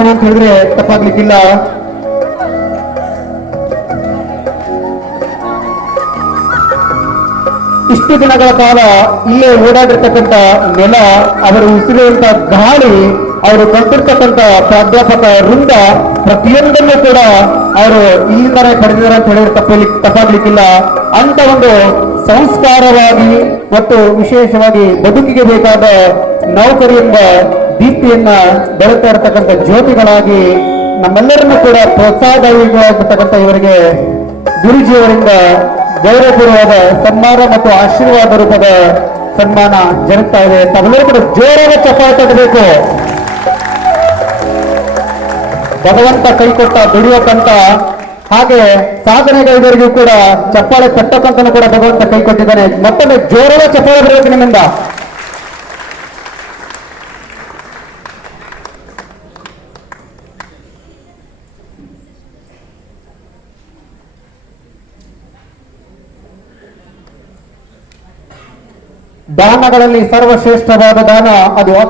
ಅಂತ ಹೇಳಿದ್ರೆ ತಪ್ಪಾಗ್ಲಿಕ್ಕಿಲ್ಲ. ಇಷ್ಟು ದಿನಗಳ ಕಾಲ ಇಲ್ಲೇ ಓಡಾಡಿರ್ತಕ್ಕಂಥ ನೆಲ, ಅವರು ಉಸಿರುವಂತ ಗಾಳಿ, ಅವರು ಕಲ್ತಿರ್ತಕ್ಕಂಥ ಪ್ರಾಧ್ಯಾಪಕ ವೃಂದ ಪ್ರತಿಯೊಂದನ್ನು ಕೂಡ ಅವರು ಇಲ್ಲಿಂದಲೇ ಪಡೆದಿದ್ದಾರೆ ಅಂತ ಹೇಳಿದ್ರೆ ತಪ್ಪಾಗ್ಲಿಕ್ಕಿಲ್ಲ. ಅಂತ ಒಂದು ಸಂಸ್ಕಾರವಾಗಿ ಮತ್ತು ವಿಶೇಷವಾಗಿ ಬದುಕಿಗೆ ಬೇಕಾದ ನೌಕರಿಯಿಂದ ದೀಪ್ತಿಯನ್ನ ಬೆಳತಾ ಇರತಕ್ಕಂಥ ಜ್ಯೋತಿಗಳಾಗಿ ನಮ್ಮೆಲ್ಲರನ್ನೂ ಕೂಡ ಪ್ರೋತ್ಸಾಹದಾಯಕವಾಗಿರ್ತಕ್ಕಂಥ ಇವರಿಗೆ ಗುರುಜಿಯವರಿಂದ ಗೌರವಪೂರ್ವವಾದ ಸನ್ಮಾನ ಮತ್ತು ಆಶೀರ್ವಾದ ರೂಪದ ಸನ್ಮಾನ ಜರುಗ್ತಾ ಇದೆ. ತಾವೆಲ್ಲರೂ ಕೂಡ ಜೋರಾದ ಚಪ್ಪಾಳೆ ತಟ್ಟಬೇಕು. ಭಗವಂತ ಕೈಕೊಟ್ಟ ದುಡಿಯೋಕ್ಕಂತ, ಹಾಗೆ ಸಾಧನೆಗೈದವರಿಗೂ ಕೂಡ ಚಪ್ಪಾಳೆ ತಟ್ಟಕ್ಕಂತನೂ ಕೂಡ ಭಗವಂತ ಕೈ ಕೊಟ್ಟಿದ್ದಾನೆ. ಮತ್ತೊಮ್ಮೆ ಜೋರಾದ ಚಪ್ಪಾಳೆ ಬರಬೇಕು ನಿಮ್ಮಿಂದ. ದಾನಗಳಲ್ಲಿ ಸರ್ವಶ್ರೇಷ್ಠವಾದ ದಾನ ಅದು